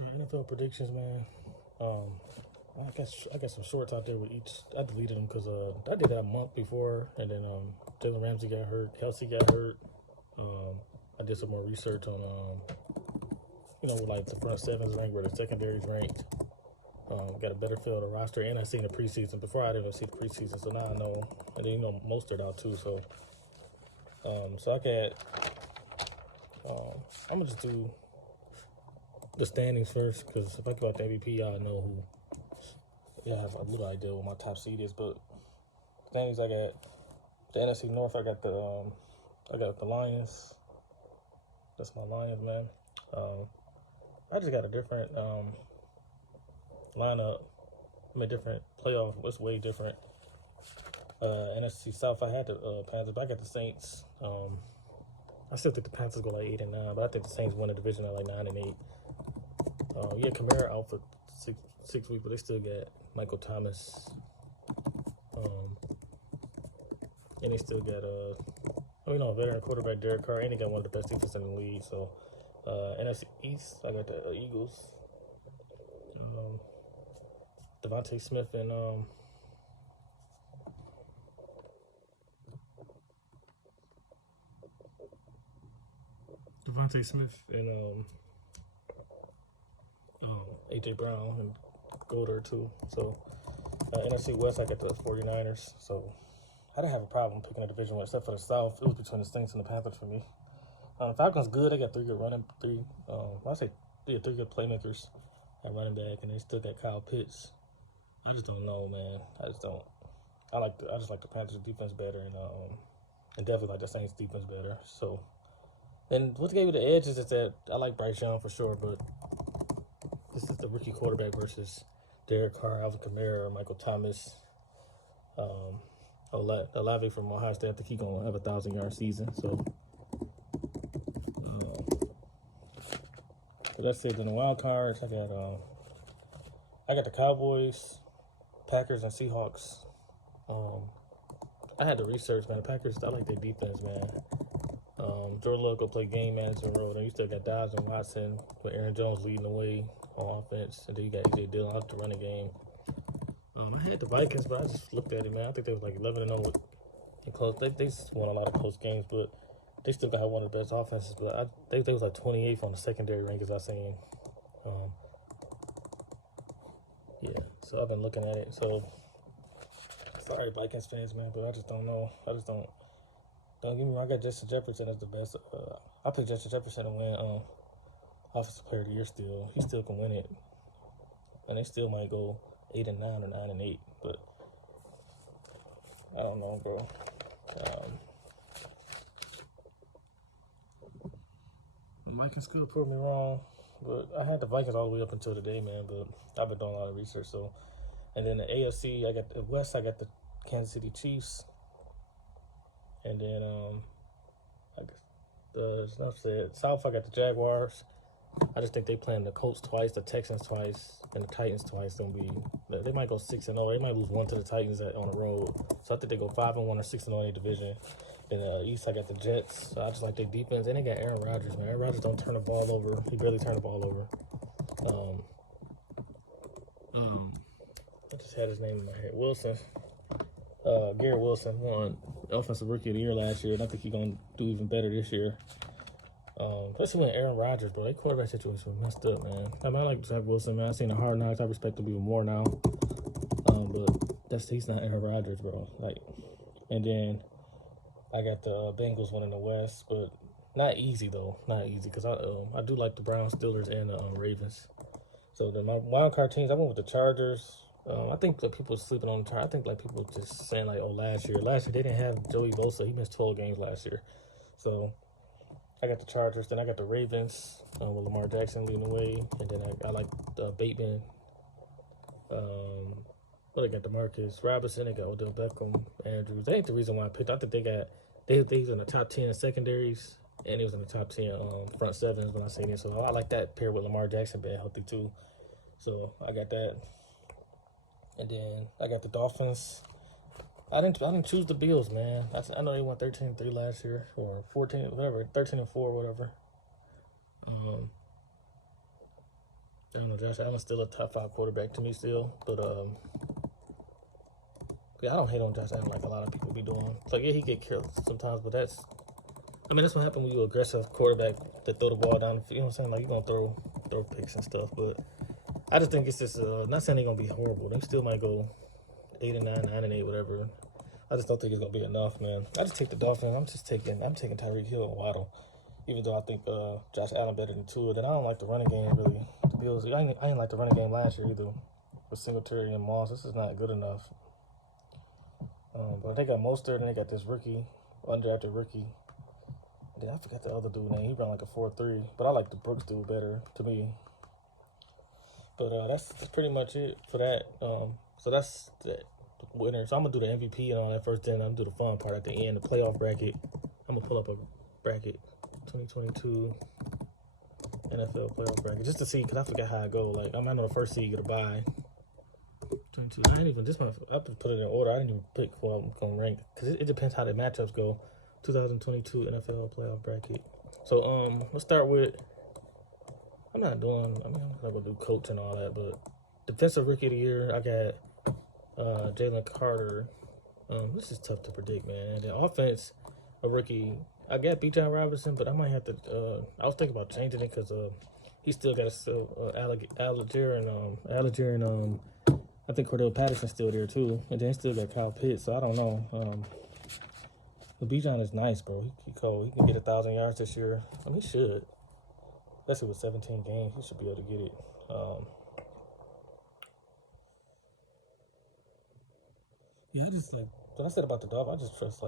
Alright, y'all, NFL predictions, man. I got some shorts out there with each. I deleted them because I did that a month before, and then Jalen Ramsey got hurt, Kelsey got hurt. I did some more research on where like the front sevens ranked, where the secondaries ranked. Got a better feel of the roster, and I seen the preseason before. I didn't even see the preseason, so now I know. And then Mostert out too, so I got. I'm gonna just do the standings first, because if I go out the MVP, y'all know who. Yeah, I have a little idea what my top seed is, but standings, I got the NFC North. I got the Lions. That's my Lions, man. I just got a different lineup. Different playoff. It's way different. NFC South, I had the Panthers, but I got the Saints. I still think the Panthers go like 8 and 9, but I think the Saints win the division at like 9 and 8. Yeah, Kamara out for six weeks, but they still got Michael Thomas. And they still got a veteran quarterback Derek Carr, and they got one of the best defenses in the league. So NFC East, I got the Eagles. Devontae Smith and AJ Brown and Golder too. So NFC West, I got the 49ers. So I didn't have a problem picking a division one, except for the South. It was between the Saints and the Panthers for me. Falcons good. They got three good playmakers at running back, and they still got Kyle Pitts. I just don't know, man. I just like the Panthers defense better, and definitely like the Saints defense better. So, and what gave me the edge is that I like Bryce Young for sure, but this is the rookie quarterback versus Derek Carr, Alvin Kamara, Michael Thomas, Olave from Ohio State. I think he's gonna have a 1,000-yard season. So, but that's it. In the wild cards, I got the Cowboys, Packers, and Seahawks. I had to research, man. The Packers, I like their defense, man. Jordan Love go play game manager role. And you still got Dobbs and Watson with Aaron Jones leading the way on offense. And then you got AJ Dillon out to run the game. I had the Vikings, but I just looked at it, man. I think they was like 11-0 and close. They won a lot of close games, but they still got one of the best offenses. But I think they was like 28th on the secondary rankings I seen. Yeah, so I've been looking at it. So sorry, Vikings fans, man, but I just don't know. Don't get me wrong. I got Justin Jefferson as the best. I picked Justin Jefferson to win Offensive Player of the Year. Still, he still can win it, and they still might go 8 and 9 or 9 and 8. But I don't know, bro. The Vikings could have proved me wrong, but I had the Vikings all the way up until today, man. But I've been doing a lot of research, so. And then the AFC, I got the West. I got the Kansas City Chiefs. And then South, I got the Jaguars. I just think they playing the Colts twice, the Texans twice, and the Titans twice. They might go 6-0. They might lose one to the Titans on the road. So I think they go 5-1 or 6-0 in their division. In the East, I got the Jets. So I just like their defense, and they got Aaron Rodgers, man. Aaron Rodgers don't turn the ball over. He barely turned the ball over. I just had his name in my head. Wilson. Garrett Wilson won Offensive Rookie of the Year last year, and I think he's going to do even better this year. Especially when Aaron Rodgers, bro. That quarterback situation was messed up, man. I mean, I like Zach Wilson, man. I've seen the Hard Knocks. I respect him even more now. But he's not Aaron Rodgers, bro. And then I got the Bengals winning the West, but not easy, though. Not easy, because I do like the Browns, Steelers, and the Ravens. So then my wild card teams, I went with the Chargers. I think that people sleeping on the Chargers. I think like people just saying like, oh, last year they didn't have Joey Bosa. He missed 12 games last year. So I got the Chargers. Then I got the Ravens with Lamar Jackson leading the way. And then I like Bateman. I got DeMarcus Robinson. They got Odell Beckham, Andrews. They ain't the reason why I picked. I think they was in the top 10 secondaries, and he was in the top 10 front sevens when I seen it. So I like that pair with Lamar Jackson being healthy too. So I got that. And then I got the Dolphins. I didn't choose the Bills, man. I know they won 13-3 last year, or 14, whatever, 13-4, whatever. I don't know, Josh Allen's still a top 5 quarterback to me still, but yeah, I don't hate on Josh Allen like a lot of people be doing. It's like, yeah, he get killed sometimes, but that's what happens when you aggressive quarterback that throw the ball down. You know what I'm saying? Like, you're gonna throw picks and stuff, but I just think it's just not saying they're gonna be horrible. They still might go 8-9, 9-8, whatever. I just don't think it's gonna be enough, man. I just take the Dolphins. I'm taking Tyreek Hill and Waddle. Even though I think Josh Allen better than Tua, then I don't like the running game really. The Bills, I ain't like the running game last year either. With Singletary and Moss, this is not good enough. But they got Mostert and they got this rookie, undrafted rookie. And then I forgot the other dude name. He ran like a 4.3, but I like the Brooks dude better to me. But that's pretty much it for that. So that's the winner. So I'm gonna do the MVP and all that first. Then I'm gonna do the fun part at the end, the playoff bracket. I'm gonna pull up a bracket. 2022 NFL playoff bracket just to see, because I forgot how I go. Like, I know the first seed get a bye. 22. I ain't even, I put it in order. I didn't even pick what I'm going to rank because it depends how the matchups go. 2022 NFL playoff bracket. So, let's start with, I'm not going to do coach and all that, but defensive rookie of the year, I got Jalen Carter. This is tough to predict, man. And then offense, a rookie, I got Bijan Robinson, but I might have to. I was thinking about changing it because he still got Algier and I think Cordell Patterson's still there too, and then he still got Kyle Pitts. So I don't know. But Bijan is nice, bro. He cold. He can get 1,000 yards this year. I mean, he should. Especially with 17 games, he should be able to get it. Yeah, I just like what I said about the Dolphins. I just trust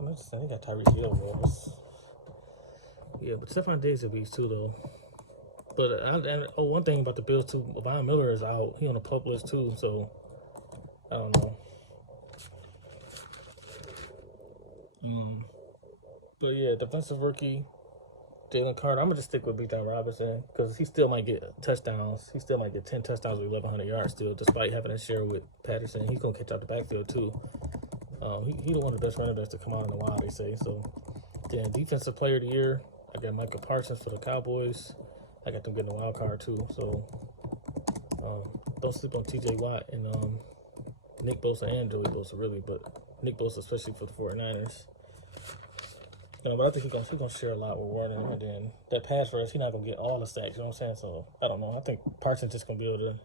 I'm just saying they got Tyreek Hill, bro. Yeah, but Stephon Diggs will be too though. But one thing about the Bills too, Von Miller is out. He on the pup list too, so I don't know. But yeah, defensive rookie Jalen Carter. I'm gonna just stick with Bijan Robinson because he still might get touchdowns. He still might get 10 touchdowns with 1,100 yards still, despite having to share with Patterson. He's gonna catch out the backfield too. He's one of the best running backs to come out in a while, they say. So then defensive player of the year, I got Micah Parsons for the Cowboys. I got them getting a wild card too. So don't sleep on TJ Watt and Nick Bosa and Joey Bosa really, but Nick Bosa especially for the 49ers. But I think he's gonna share a lot with Warner, and then that pass rush, he's not gonna get all the sacks. You know what I'm saying? So I don't know. I think Parsons just gonna be able to.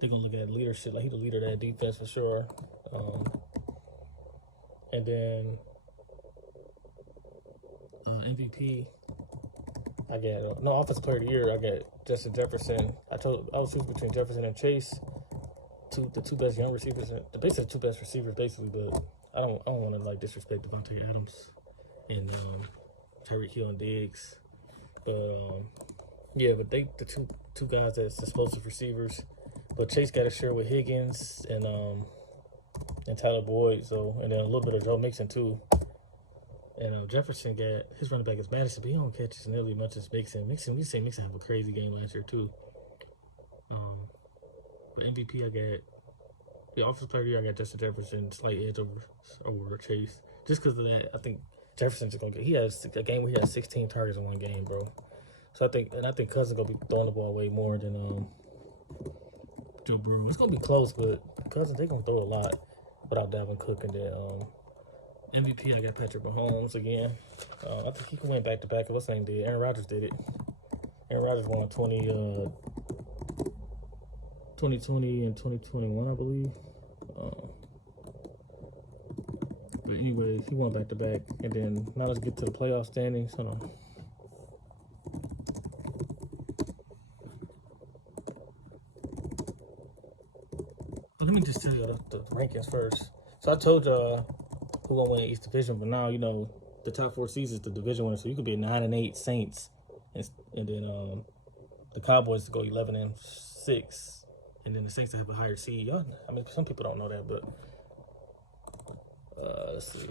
They're gonna look at leadership, like he's the leader of that defense for sure. And then MVP, I got no offensive player of the year. I got Justin Jefferson. I was choosing between Jefferson and Chase, the two best young receivers, basically the two best receivers, basically. But I don't want to disrespect Devontae Adams and Tyreek Hill and Diggs. But yeah, but they the two guys that's explosive receivers. But Chase got to share with Higgins and Tyler Boyd, and then a little bit of Joe Mixon too. And Jefferson got his running back is Madison, but he don't catch as nearly much as Mixon. We say Mixon have a crazy game last year too. But MVP I got the offensive player of the year. I got Justin Jefferson, slight edge over Chase, just because of that. I think Jefferson's gonna get. He has a game where he has 16 targets in one game, bro. So I think Cousins gonna be throwing the ball way more than Joe Burrow. It's gonna be close, but Cousins they gonna throw a lot without Dalvin Cook. And then MVP I got Patrick Mahomes again. I think he can win back to back. What's his name did? Aaron Rodgers did it. Aaron Rodgers won 2020 and 2021, I believe. But anyways, he went back to back. And then now let's get to the playoff standings. Hold on. Let me just tell you the rankings first. So I told y'all who gonna win East Division, but now the top 4 seeds is the division winner. So you could be 9-8 Saints, and then the Cowboys to go 11-6, and then the Saints to have a higher seed. Some people don't know that, but let's see.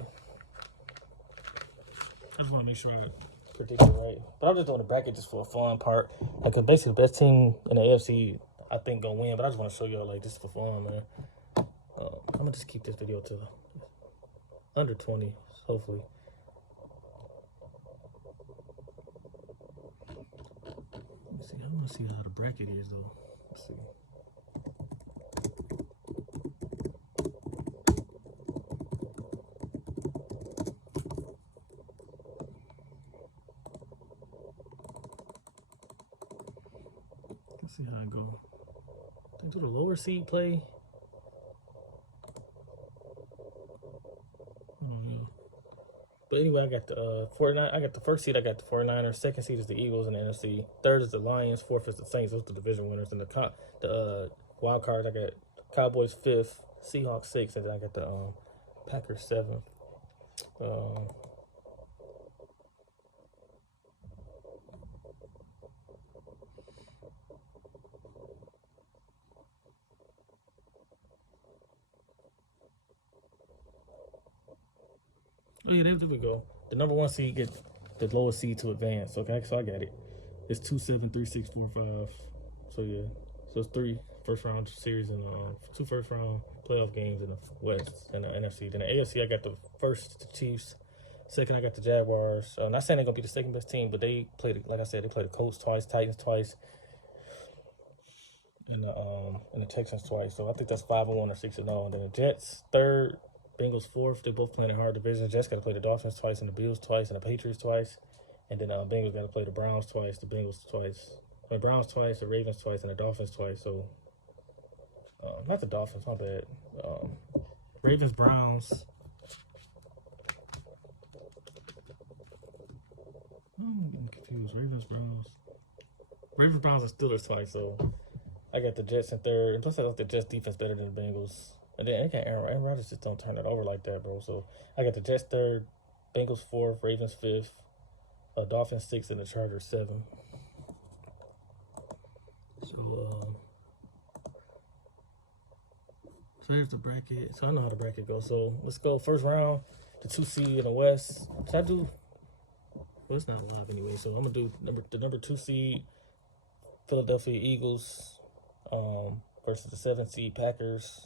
I just want to make sure I predict it right. But I'm just doing the bracket just for a fun part. Cause basically the best team in the AFC I think gonna win. But I just want to show y'all just for fun, man. I'm gonna just keep this video to under 20, hopefully. Let's See, I want to see how the bracket is though. Let's see. Let's see how it go. I think do the lower seed play. But anyway, I got the 49. I got the first seed. I got the 49ers. Second seed is the Eagles in the NFC. Third is the Lions. Fourth is the Saints. Those are the division winners. And the wild cards, I got Cowboys fifth, Seahawks sixth, and then I got the Packers seventh. Oh yeah, there we go. The number one seed get the lowest seed to advance. Okay, so I got it. It's 2, 7, 3, 6, 4, 5. So yeah, so it's 3 first round series and 2 first round playoff games in the West and the NFC. Then the AFC, I got the first the Chiefs. Second, I got the Jaguars. Not saying they're gonna be the second best team, but they played, like I said, they played the Colts twice, Titans twice, and the Texans twice. So I think that's 5-1 or 6-0. And then the Jets third. Bengals fourth. They both playing in hard divisions. Jets got to play the Dolphins twice, and the Bills twice, and the Patriots twice. And then Bengals got to play the Browns twice, the Bengals twice, the Browns twice, the Ravens twice, and the Dolphins twice. So, not the Dolphins, my bad. Ravens, Browns. I'm getting confused. Ravens, Browns, and Steelers twice. So, I got the Jets in third. And plus, I got the Jets defense better than the Bengals. And then Aaron Rodgers just don't turn it over like that, bro. So I got the Jets third, Bengals fourth, Ravens fifth, Dolphins sixth, and the Chargers 7. So here's the bracket. So I know how the bracket goes. So let's go first round, the 2 seed in the West. Should I do? Well, it's not live anyway. So I'm gonna do the number 2 seed, Philadelphia Eagles, versus the 7 seed Packers.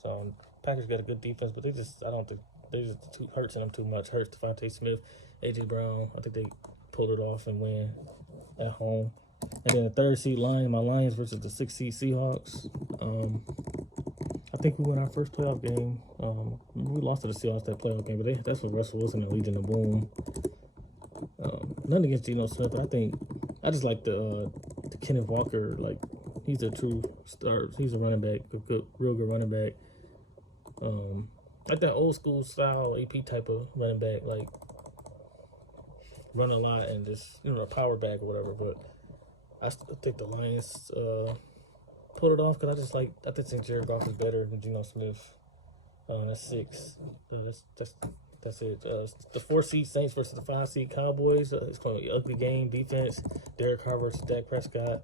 Packers got a good defense, but I don't think they just hurting them too much. Hurts Devontae Smith, AJ Brown. I think they pulled it off and win at home. And then the 3rd seed my Lions versus the 6th seed Seahawks. I think we won our first playoff game. We lost to the Seahawks that playoff game, but that's with Russell Wilson and Legion of Boom. Nothing against Geno Smith, but I just like the Kenneth Walker. Like, he's a true star. He's a running back, real good running back. Like that old school style AP type of running back, like run a lot and just, a power back or whatever. But I think the Lions pulled it off because I think Jared Goff is better than Geno Smith. That's 6. That's it. The 4 seed Saints versus the 5 seed Cowboys. It's going to be an ugly game. Defense. Derek Carr versus Dak Prescott.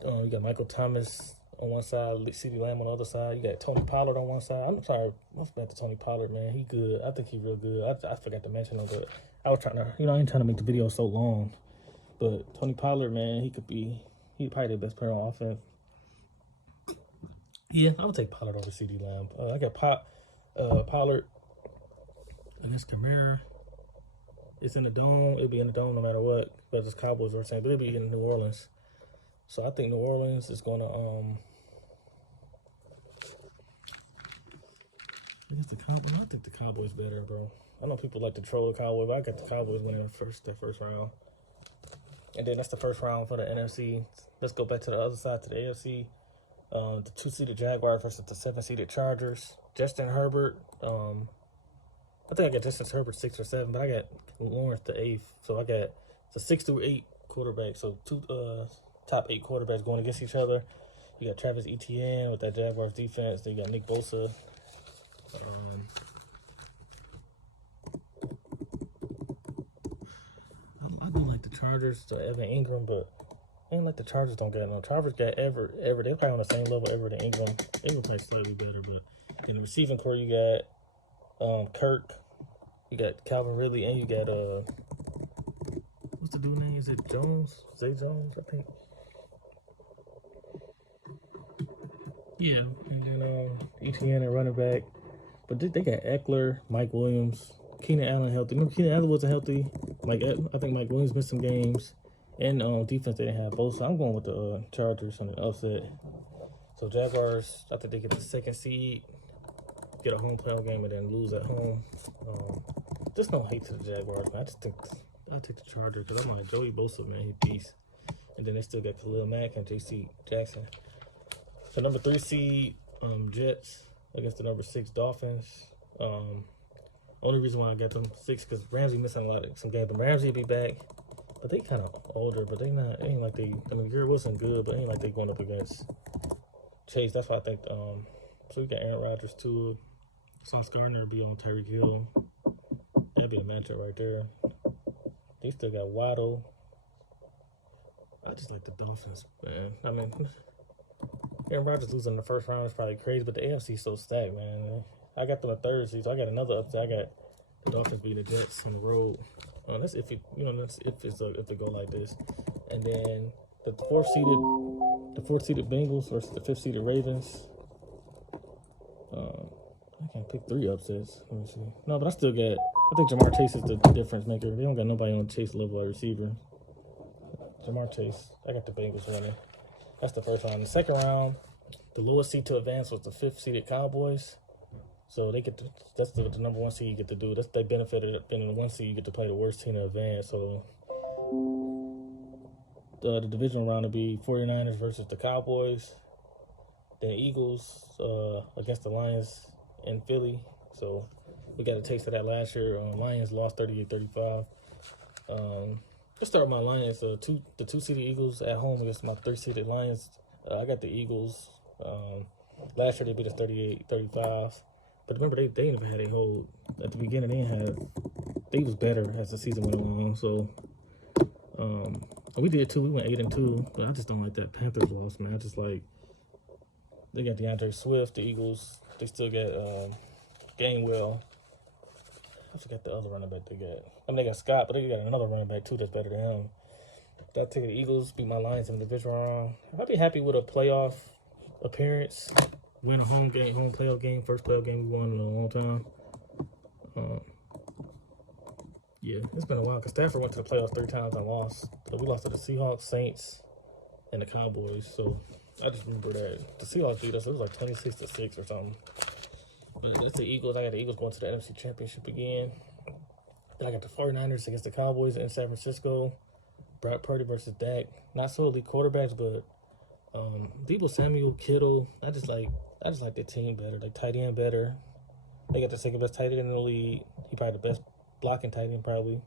You got Michael Thomas on one side, CeeDee Lamb on the other side. You got Tony Pollard on one side. I'm sorry, what's bad to Tony Pollard, man? He good. I think he real good. I forgot to mention him, but I was trying to, I ain't trying to make the video so long. But Tony Pollard, man, he's probably the best player on offense. Yeah, I would take Pollard over CeeDee Lamb. I got Pollard against Kamara. It's in the dome. It'll be in the dome no matter what, because it's Cowboys or saying, but it'll be in New Orleans. So I think New Orleans is gonna I think the Cowboys better, bro. I know people like to troll the Cowboys, but I got the Cowboys winning that first round. And then that's the first round for the NFC. Let's go back to the other side, to the AFC. The 2-seeded Jaguars versus the 7-seeded Chargers. Justin Herbert. I think I got Justin Herbert 6 or 7, but I got Lawrence the 8th. So I got the 6 through 8 quarterbacks. So 2 top 8 quarterbacks going against each other. You got Travis Etienne with that Jaguars defense. Then you got Nick Bosa. I don't like the Chargers to Evan Ingram, but I ain't like the Chargers don't get no. Chargers got Everett. They're probably on the same level Everett and Ingram. Ingram plays slightly better, but in the receiving core you got Kirk, you got Calvin Ridley, and you got what's the dude name? Is it Jones? Zay Jones, I think. Yeah, and ETN and running back. But they got Eckler, Mike Williams, Keenan Allen healthy. Remember Keenan Allen wasn't healthy. I think Mike Williams missed some games. And defense they didn't have both. So I'm going with the Chargers on the upset. So Jaguars, I think they get the 2nd seed, get a home playoff game, and then lose at home. Just no hate to the Jaguars, man. I just think I'll take the Chargers because I'm like Joey Bosa, man, he beast. And then they still got Khalil Mack and J.C. Jackson. So number 3 seed, Jets against the number 6 Dolphins. Only reason why I got them 6 because Ramsey missing a lot of some games, but Ramsey be back. But they kind of older, but they not. It ain't like they. I mean, Garrett Wilson good, but it ain't like they going up against Chase. That's why I think. So we got Aaron Rodgers too. Sauce Gardner will be on Tyreek Hill. That'd be a matchup right there. They still got Waddle. I just like the Dolphins, man. I mean, Aaron Rodgers losing in the first round is probably crazy, but the AFC is so stacked, man. I got them a 3rd seed, so I got another upset. I got the Dolphins beating the Jets on the road. That's if it, that's if they go like this, and then the 4th seeded Bengals versus the 5th seeded Ravens. I can't pick 3 upsets. Let me see. No, but I still got. I think Jamar Chase is the difference maker. They don't got nobody on Chase level wide receiver. Jamar Chase. I got the Bengals winning. That's the first round. The second round, the lowest seed to advance was the 5th seeded Cowboys. So they get to, that's the number 1 seed you get to do. That's they benefited being in the 1 seed. You get to play the worst team to advance. So the divisional round will be 49ers versus the Cowboys. Then Eagles against the Lions in Philly. So we got a taste of that last year. Lions lost 38-35. Let's start with my Lions. The 2-seeded Eagles at home against my 3-seeded Lions. I got the Eagles. Last year they beat us 38-35. But remember, they didn't even have a hold at the beginning. They was better as the season went along. So we did too. We went 8-2, but I just don't like that Panthers loss, man. I just like they got DeAndre Swift, the Eagles. They still got Gainwell. I forgot the other running back they got. I mean, they got Scott, but they got another running back too that's better than him. I take the Eagles, beat my Lions in the division round. I'd be happy with a playoff appearance. Win a home playoff game, first playoff game we won in a long time. Yeah, it's been a while because Stafford went to the playoffs 3 times and lost. So we lost to the Seahawks, Saints, and the Cowboys. So I just remember that the Seahawks beat us. It was like 26-6 or something. But it's the Eagles. I got the Eagles going to the NFC Championship again. Then I got the 49ers against the Cowboys in San Francisco. Brock Purdy versus Dak. Not solely quarterbacks, but Deebo Samuel, Kittle. I just like the team better. They tight end better. They got the 2nd best tight end in the league. He probably the best blocking tight end probably.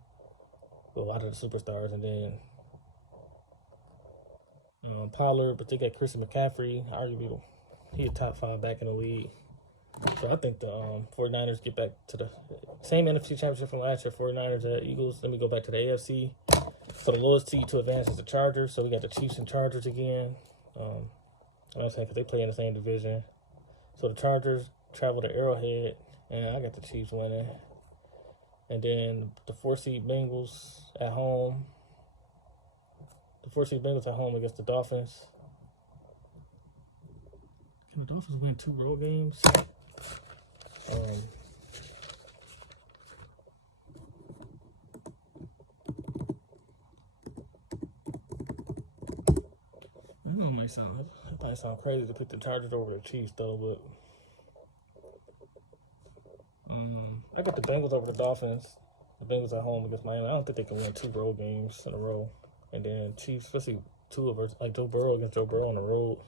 Well, out of the superstars, and then Pollard, but they got Christian McCaffrey. Arguably, he a top 5 back in the league. So I think the 49ers get back to the same NFC Championship from last year. 49ers at Eagles. Let me go back to the AFC. So the lowest seed to advance is the Chargers. So we got the Chiefs and Chargers again. I'm saying because they play in the same division. So the Chargers travel to Arrowhead, and I got the Chiefs winning. And then the 4-seed Bengals at home. The 4-seed Bengals at home against the Dolphins. Can the Dolphins win 2 road games? That might sound crazy to pick the Chargers over the Chiefs though, but I got the Bengals over the Dolphins. The Bengals at home against Miami. I don't think they can win 2 road games in a row. And then Chiefs, especially Tua versus like Joe Burrow against Joe Burrow on the road.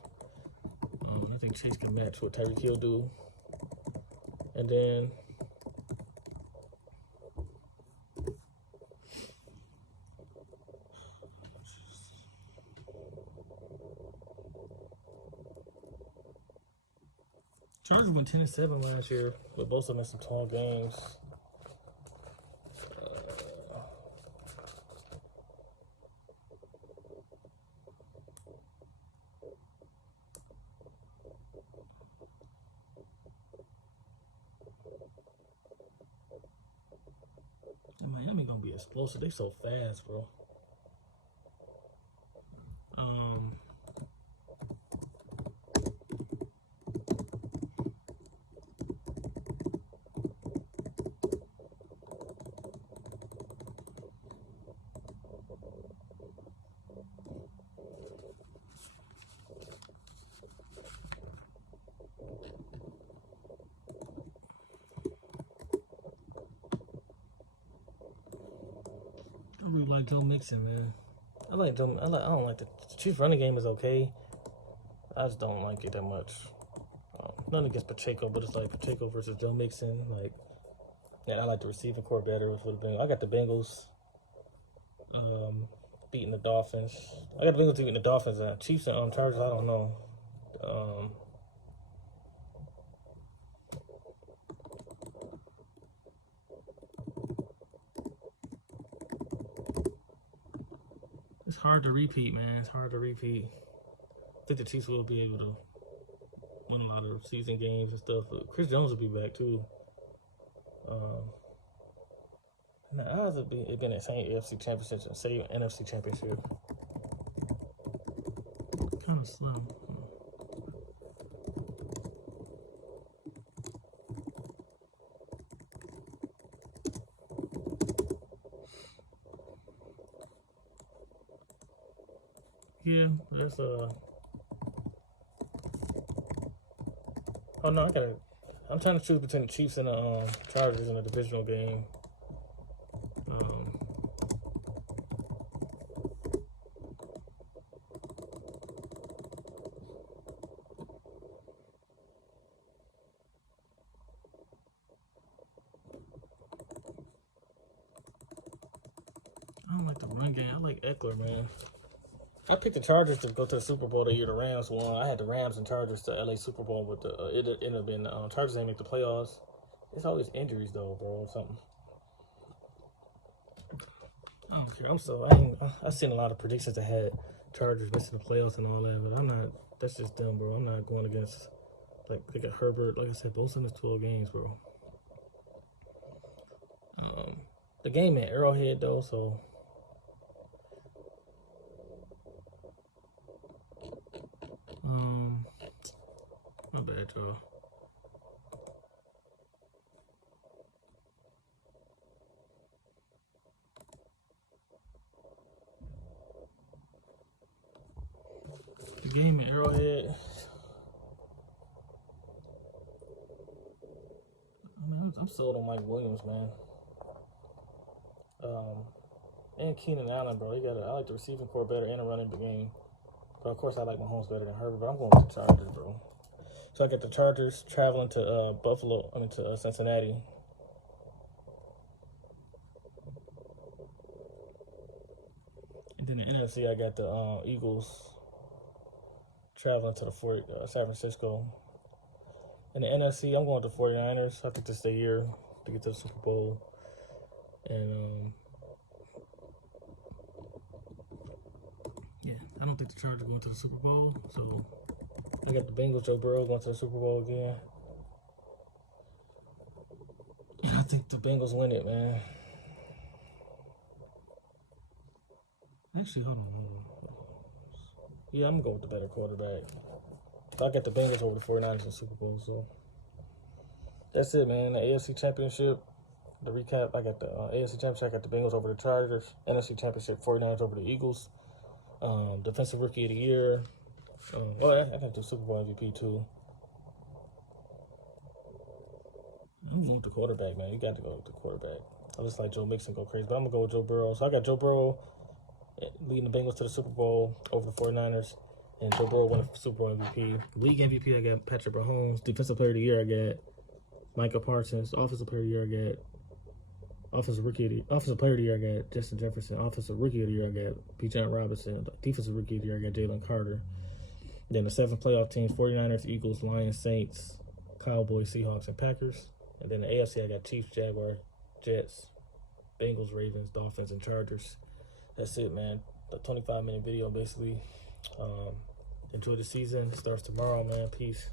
I think Chase can match what Tyreek Hill do. And then Chargers went 10-7 last year, but both of them had some tall games. Miami gonna be explosive. They so fast, bro. like Joe Mixon, man. I don't like the Chiefs running game is okay. I just don't like it that much. Nothing against Pacheco, but it's like Pacheco versus Joe Mixon. Like, and I like the receiving core better for the Bengals. I got the Bengals beating the Dolphins. I got the Bengals beating the Dolphins. Chiefs and Chargers, I don't know. It's hard to repeat, man. It's hard to repeat. I think the Chiefs will be able to win a lot of season games and stuff. But Chris Jones will be back too. And the odds of it being the same AFC championship and same NFC championship. Kind of slim. Yeah, that's oh no, I'm trying to choose between the Chiefs and the Chargers in a divisional game. I don't like the run game. I like Eckler, man. I picked the Chargers to go to the Super Bowl the year the Rams won. I had the Rams and Chargers to LA Super Bowl, but it ended up being Chargers didn't make the playoffs. It's always injuries though, bro, or something. I don't care. I've seen a lot of predictions that had Chargers missing the playoffs and all that, but I'm not. That's just dumb, bro. I'm not going against like they got Herbert. Like I said, both of them is 12 games, bro. The game at Arrowhead though, so. My bad, y'all. The game at Arrowhead. I'm sold on Mike Williams, man. And Keenan Allen, bro. I like the receiving core better and the running game. But of course, I like Mahomes better than Herbert. But I'm going with the Chargers, bro. So I got the Chargers traveling to to Cincinnati. And then the NFC, I got the Eagles traveling to the San Francisco. In the NFC, I'm going with the 49ers. I think this is their year to get to the Super Bowl. And yeah, I don't think the Chargers are going to the Super Bowl. So I got the Bengals, Joe Burrow going to the Super Bowl again. And I think the Bengals win it, man. Actually, hold on. Yeah, I'm going to go with the better quarterback. So I got the Bengals over the 49ers in the Super Bowl. So that's it, man. The AFC Championship. The recap, I got the AFC Championship. I got the Bengals over the Chargers. NFC Championship, 49ers over the Eagles. Defensive Rookie of the Year. I got the Super Bowl MVP too. I'm going with the quarterback, man. You got to go with the quarterback. I just like Joe Mixon go crazy, but I'm going to go with Joe Burrow. So I got Joe Burrow leading the Bengals to the Super Bowl over the 49ers. And Joe Burrow won the Super Bowl MVP. League MVP, I got Patrick Mahomes. Defensive Player of the Year, I got Micah Parsons. Offensive Player of the Year, I got Offensive Player of the Year, I got Justin Jefferson. Offensive Rookie of the Year, I got Bijan Robinson. Defensive Rookie of the Year, I got Jalen Carter. Then the 7 playoff teams, 49ers, Eagles, Lions, Saints, Cowboys, Seahawks, and Packers. And then the AFC, I got Chiefs, Jaguars, Jets, Bengals, Ravens, Dolphins, and Chargers. That's it, man. The 25-minute video, basically. Enjoy the season. It starts tomorrow, man. Peace.